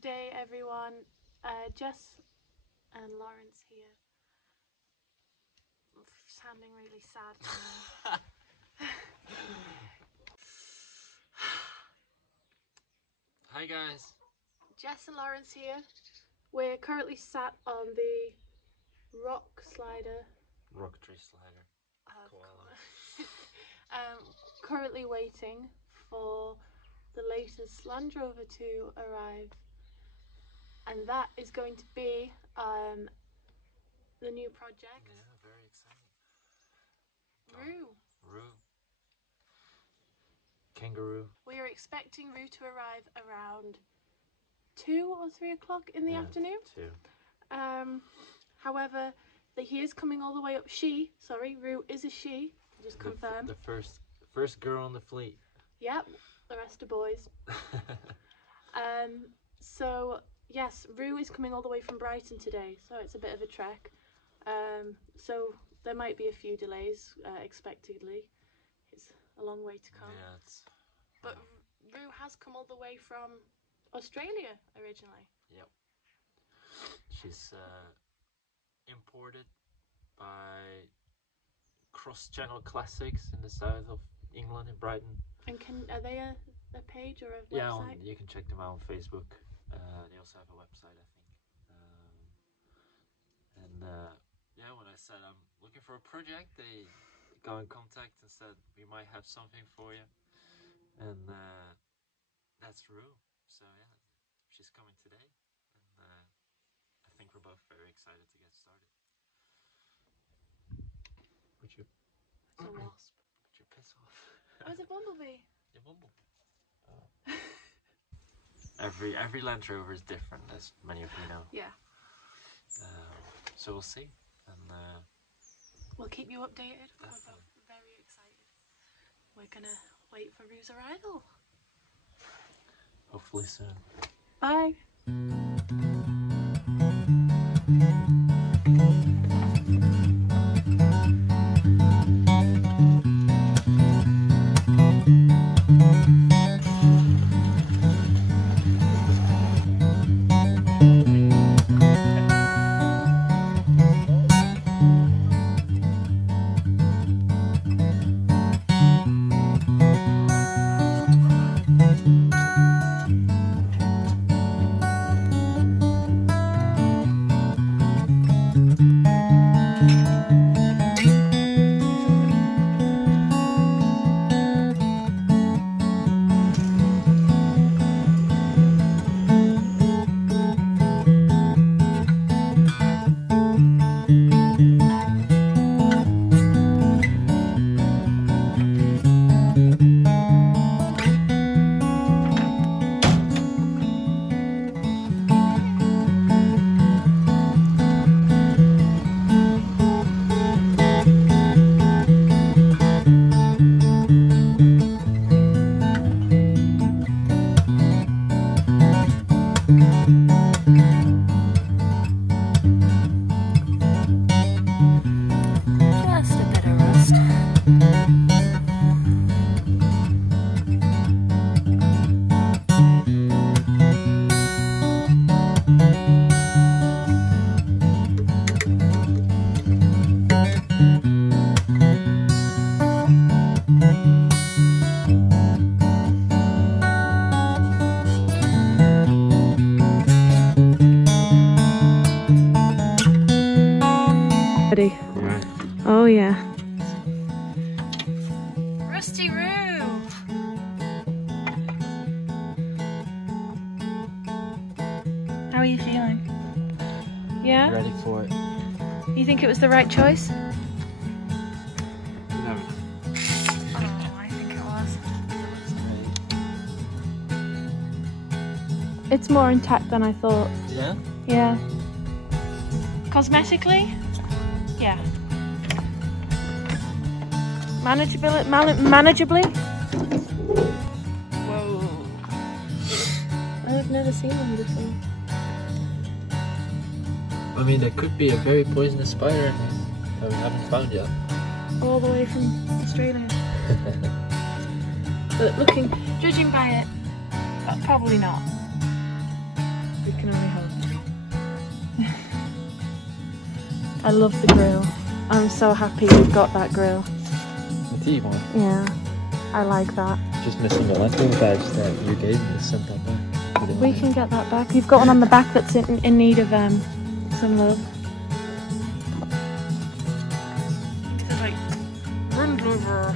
day, everyone. Jess and Lawrence here. I'm sounding really sad now. Hi guys. Jess and Lawrence here. We're currently sat on the rock tree slider. Currently waiting for the latest Land Rover to arrive, and that is going to be the new project. Yeah, very exciting. Roo. Kangaroo. We are expecting Roo to arrive around 2 or 3 o'clock in the afternoon. 2. However, he is coming all the way up. Roo is a she. Just confirm. The first girl on the fleet. Yep, the rest are boys. So yes, Roo is coming all the way from Brighton today, so it's a bit of a trek. So there might be a few delays, expectedly. It's a long way to come. Yeah, but Roo has come all the way from Australia originally. Yep. She's imported by Cross-Channel Classics in the south of England, in Brighton. And are they a page or a website? Yeah, you can check them out on Facebook. They also have a website, I think. Yeah, when I said I'm looking for a project, they got in contact and said we might have something for you. And that's Roo. So yeah, she's coming today, and I think we're both very excited to get started. Would you? It's a wasp. Would you piss off? Oh, it's a bumblebee. A bumblebee. Oh. Every Land Rover is different, as many of you know. Yeah. So we'll see, and we'll keep you updated. We're both very excited. We're gonna wait for Roo's arrival. Hopefully soon. Bye. Right. Oh yeah. Rusty Roo! How are you feeling? Yeah? Ready for it. You think it was the right choice? No. Oh, I think it was. It's more intact than I thought. Yeah? Yeah. Cosmetically? Yeah. Manageably? Whoa. I've never seen one before. I mean, there could be a very poisonous spider in here that we haven't found yet. All the way from Australia. But judging by it, probably not. We can only hope. I love the grill. I'm so happy we've got that grill. The tea one? Yeah, I like that. Just missing the Land Rover badge that you gave me to send that back. We can get that back. You've got one on the back that's in need of some love. So like, Land Rover.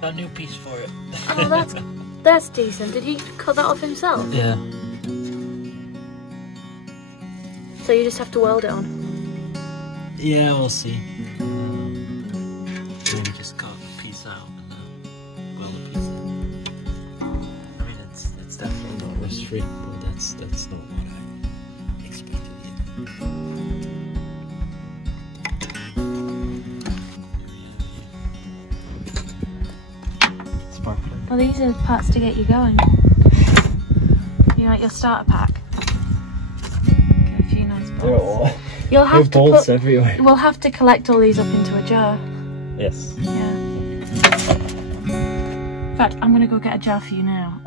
A new piece for it. Oh, that's decent. Did he cut that off himself? Yeah. So you just have to weld it on? Yeah, we'll see. Maybe just cut a piece out and weld a piece in. I mean, it's definitely not rust-free, but that's not what I expected either. Well, these are parts to get you going. You like your starter pack? Get a few nice bolts. You'll have to bolts everywhere. We'll have to collect all these up into a jar. Yes. Yeah. In fact, I'm gonna go get a jar for you now.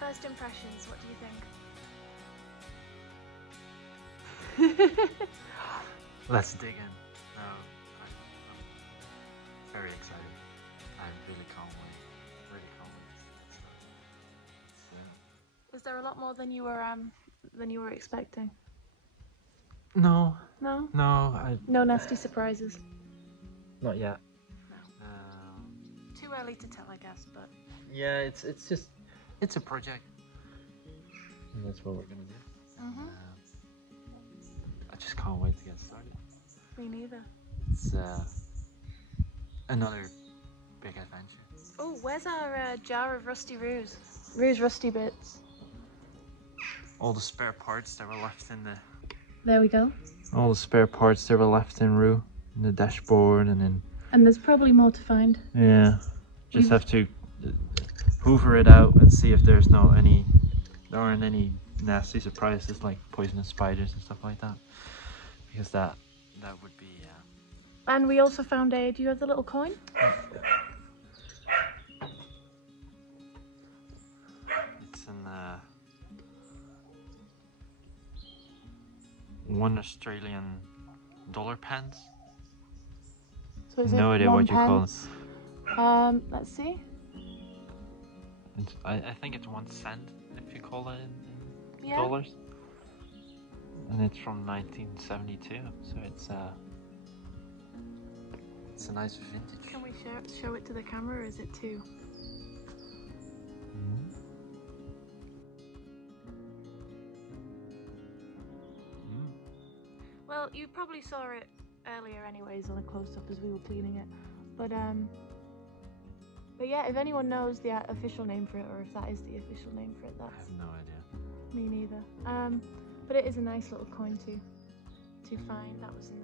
First impressions, what do you think? Let's dig in. No, I'm very excited. I really can't wait. Really can't wait. Was there a lot more than you were expecting? No. No? No, No nasty surprises? not yet. No. Too early to tell, I guess, but... Yeah, it's just, it's a project. And that's what we're gonna do. I just can't wait to get started. Me neither. It's another big adventure. Oh, where's our jar of rusty roos? Roos rusty bits. All the spare parts that were left in the... There we go. All the spare parts that were left in Roo, in the dashboard and in... And there's probably more to find. Yeah. Just have to hoover it out and see if there aren't any nasty surprises like poisonous spiders and stuff like that. Because that would be... And we also found do you have the little coin? It's in 1 Australian dollar pence. So is No it idea one what you call it. pence? Let's see. I think it's 1 cent if you call it in Yeah. dollars. And it's from 1972, so it's a nice vintage. Can we show it to the camera, or is it too? Well, you probably saw it earlier anyways on a close-up as we were cleaning it. But yeah, if anyone knows the official name for it, or if that is the official name for it, I that's... have no idea. Me neither. But it is a nice little coin to find. That was in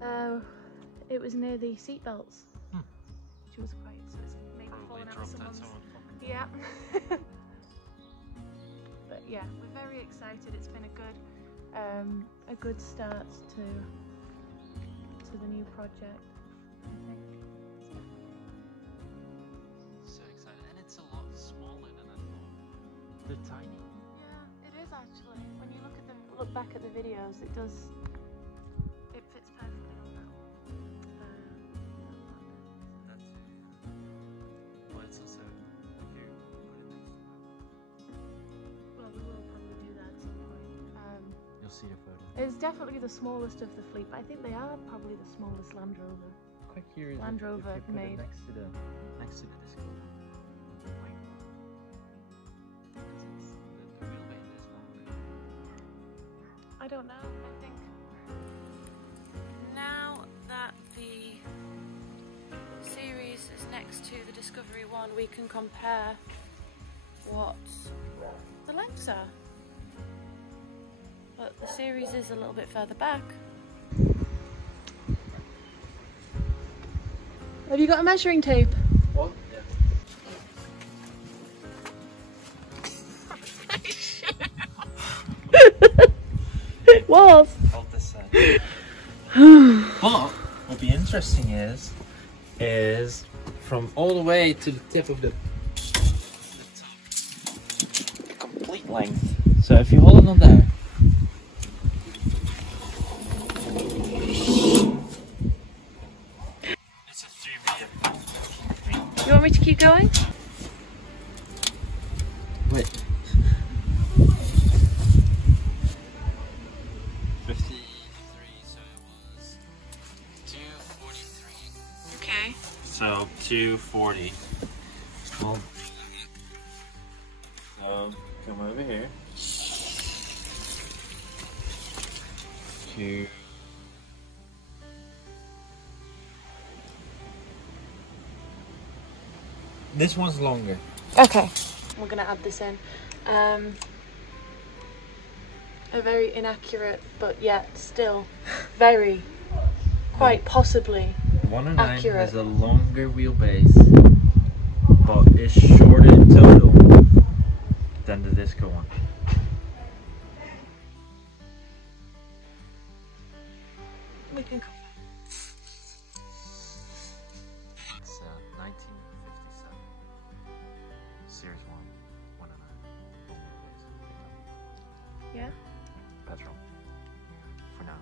the... it was near the seat belts. Which was quite... So it's maybe fallen out of someone's... Yeah. But yeah, we're very excited. It's been a good start to the new project, I think. So excited, and it's a lot smaller than I thought. They're tiny. Yeah, it is actually. When you look back at the videos, it fits perfectly on that. That's it. Well, it's also here. Put it next to that. Well, we will probably do that at some point. You'll see the photo. It's definitely the smallest of the fleet, but I think they are probably the smallest Land Rover. Quite curious. Land Rover if you put made. it next to the disco. Because it's the wheelbase is longer. I don't know. I think now that the series is next to the Discovery One, we can compare what the lengths are. But the series is a little bit further back. Have you got a measuring tape? What? Yeah. It was. Hold this side. But what'll be interesting is from all the way to the tip of the top, the complete length. So if you hold it on there. It's a 3 meter. You want me to keep going? Wait. 53, so it was 243. Okay. So 240. Well, so come over here. This one's longer. Okay. We're gonna add this in. A very inaccurate, but yet still very, quite possibly The 109 accurate. has a longer wheelbase, but is shorter in total than the disco one. We can. It's 1957 Series 1, 109. Yeah. Petrol. For now.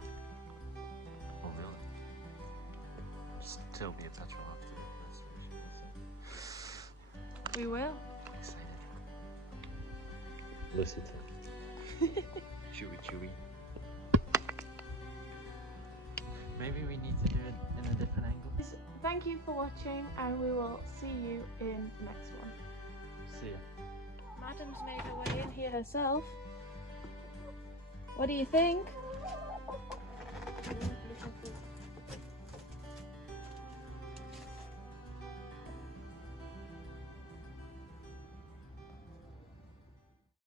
Or will it? Still be a petrol after the We will. excited. Listen to chewy chewy. Maybe we need to do it in a different angle. Thank you for watching, and we will see you in the next one. See ya. Madam's made her way in here herself. What do you think?